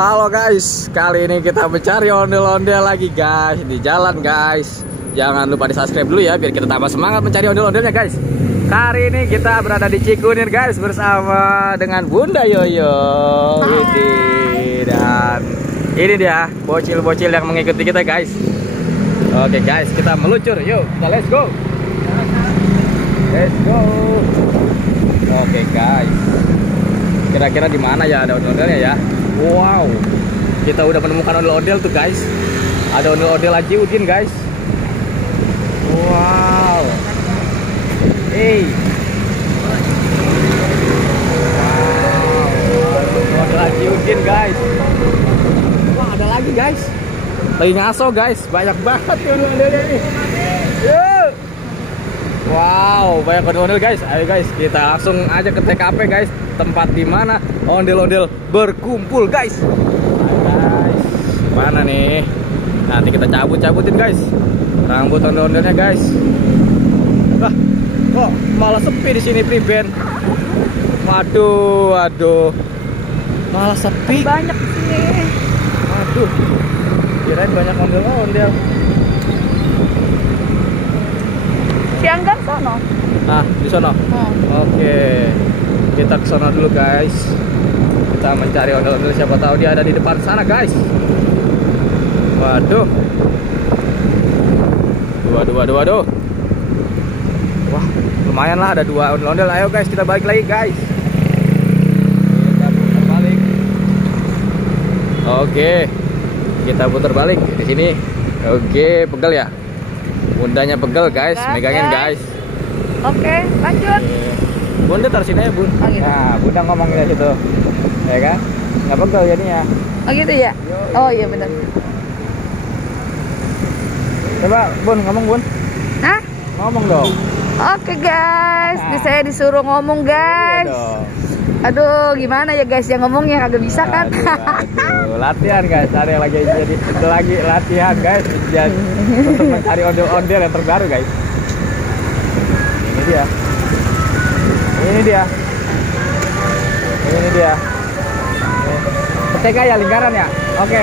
Halo guys, kali ini kita mencari ondel-ondel lagi guys di jalan guys. Jangan lupa di subscribe dulu ya biar kita tambah semangat mencari ondel-ondelnya guys. Kali ini kita berada di Cikunir guys bersama dengan Bunda Yoyo. Dan ini dia bocil-bocil yang mengikuti kita guys. Oke guys, kita meluncur. Yuk, kita let's go. Let's go. Oke guys. Kira-kira di mana ya ada ondel-ondelnya ya? Wow, kita udah menemukan ondel-ondel tuh guys. Ada ondel-ondel lagi Udin guys. Wow. Hey. Wow. Ondel lagi Udin guys. Wah, ada lagi guys. Lagi ngaso guys. Banyak banget ondel-ondelnya nih. Yuk. Wow, banyak ondel-ondel guys. Ayo guys, kita langsung aja ke TKP guys. Tempat di mana ondel-ondel berkumpul guys. Guys, mana nih? Nanti kita cabut-cabutin guys. Rambut ondel-ondelnya guys. Wah, kok malah sepi di sini Priben? Waduh, waduh. Malah sepi. Banyak di sini. Waduh. Kirain banyak ondel-ondel. Si Anggar sono. Ah, di sono. Oke. Kita ke sana dulu guys. Kita mencari ondel-ondel, siapa tahu dia ada di depan sana guys. Waduh. Waduh. Wah, lumayan lah ada 2 ondel-ondel. Ayo guys, kita balik lagi guys. Kita putar balik. Oke. Kita putar balik di sini. Oke, pegel ya. Bundanya pegel guys, megangin guys. Oke, lanjut. Bunda taruh sini ya bun. Oh, gitu. Nah, Bunda ngomong dari situ, ya kan? Nggak pegel jadinya. Oh gitu ya? Oh iya benar. Coba bun ngomong bun. Hah? Ngomong dong. Oke guys, saya disuruh ngomong guys. Iya dong. Aduh, gimana ya guys, yang ngomongnya kagak bisa kan? Aduh, latihan guys, ada yang lagi latihan guys, untuk mencari ondel-ondel yang terbaru guys. Ini dia. PTK ya, lingkaran ya. Oke,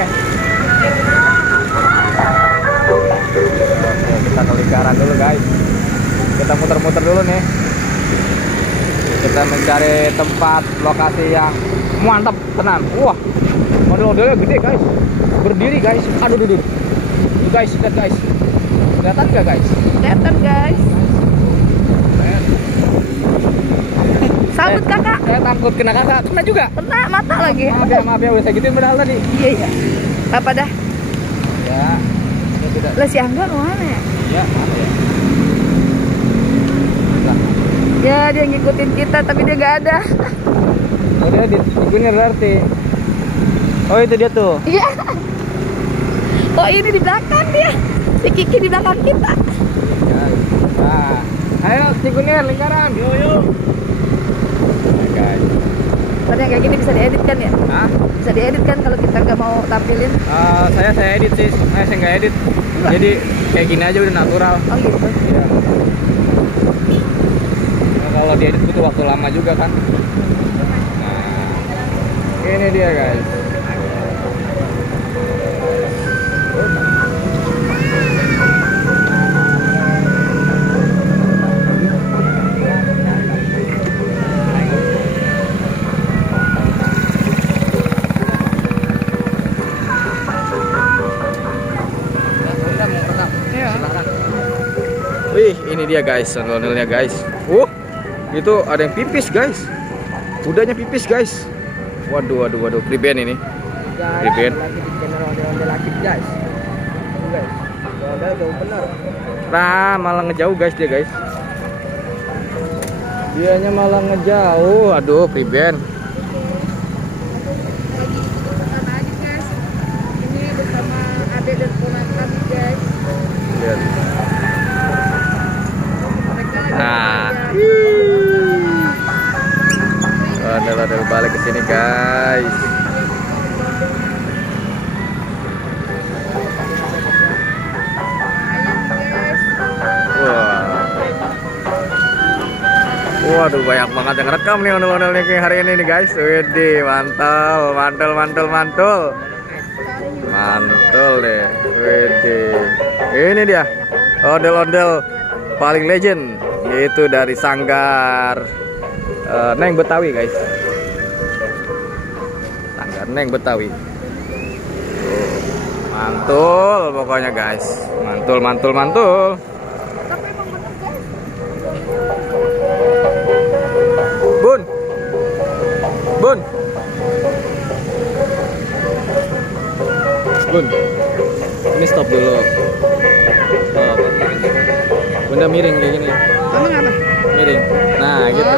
kita ke lingkaran dulu guys. Kita muter-muter dulu nih. Kita mencari tempat lokasi yang mantap, tenang. Wah, ondel-ondelnya gede guys, berdiri guys. Aduh. Tuh guys, lihat guys. Kelihatan nggak guys? Kelihatan guys. Sambut kakak. Saya takut kena kakak, kena juga. Kena mata lagi. Maaf ya, udah saya gituin padahal tadi. Iya. Apa dah? Ya, saya tidak. Lah si Anggar mana ya? Ya, mana ya? Ya dia ngikutin kita tapi dia nggak ada. Oh dia di Cikunir berarti. Oh itu dia tuh. Iya. Oh ini di belakang dia. Si Kiki di belakang kita. Nah, ayo Cikunir lingkaran. Yuk. Guys. Tadi yang kayak gini bisa diedit kan ya? Hah? Bisa diedit kan kalau kita nggak mau tampilin? Saya edit sih. Saya nggak edit. Enggak. Jadi kayak gini aja udah natural. Oh gitu. Iya. Nah, kalau diedit butuh waktu lama juga kan. Nah, ini dia guys. Wih, ini dia guys, ondel-ondelnya guys. Itu ada yang pipis guys. Udahnya pipis guys. Waduh, Priben ini. Priben. Nah, malah ngejauh guys dia guys. Dianya malah ngejauh. Aduh, Priben. Ini bersama Ade dan ponakan guys. Lihat. Nah, ondel-ondel balik ke sini guys. Wah, Waduh, banyak banget yang rekam nih ondel-ondel nih hari ini nih guys. Widih, mantul, mantul, mantul, mantul. Mantul deh. Widih. Ini dia ondel-ondel paling legend, yaitu dari Sanggar Neng Betawi guys. Sanggar Neng Betawi. Mantul pokoknya guys. Mantul, mantul, mantul. Bun, Bun, Bun, ini stop dulu. Stop. Bunda miring kayak gini. Emang apa? Miring. Nah, gitu.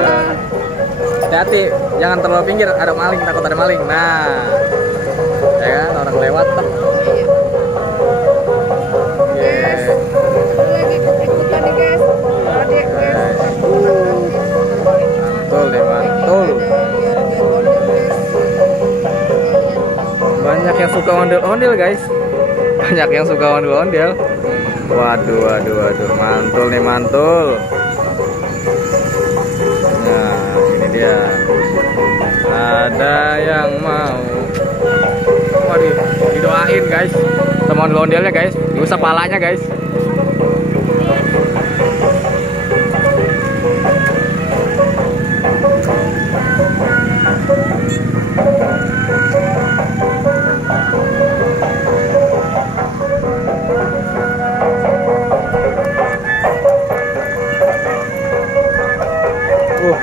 Hati-hati, jangan terlalu pinggir. Ada maling, takut ada maling. Nah, ya kan orang lewat. Lagi ikutan nih guys. Adik guys. Mantul deh, mantul. Banyak yang suka ondel-ondel guys. Banyak yang suka ondel-ondel. Waduh, waduh, waduh. Mantul nih, mantul. Nah, ini dia. Ada yang mau. Waduh, didoain guys. Sama ondel-ondelnya guys. Diusap palanya guys.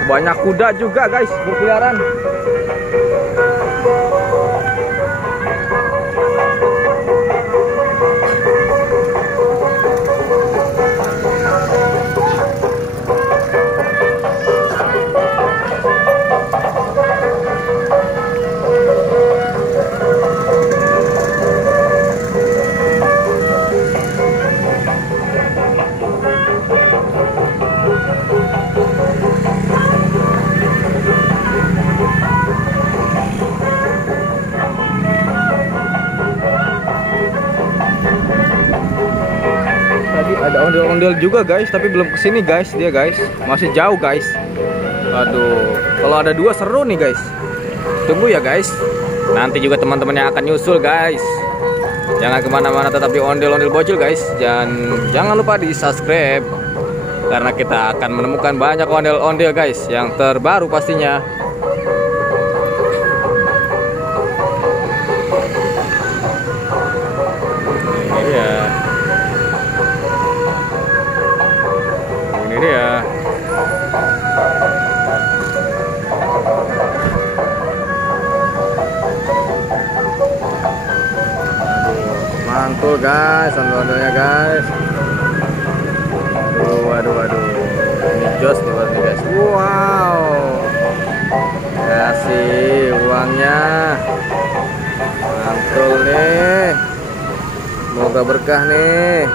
Banyak kuda juga guys berkeliaran. Ada ondel-ondel juga guys, tapi belum kesini guys, dia guys masih jauh guys. Aduh, kalau ada dua seru nih guys. Tunggu ya guys. Nanti juga teman-teman yang akan nyusul guys. Jangan kemana-mana, tetap di ondel-ondel bocil guys. Jangan lupa di subscribe, karena kita akan menemukan banyak ondel-ondel guys yang terbaru pastinya. Ini dia. Ini dia. Mantul guys, ondel-ondelnya guys. Waduh, waduh. Ini jos nih guys. Wow. Kasih uangnya. Mantul nih. Semoga berkah nih.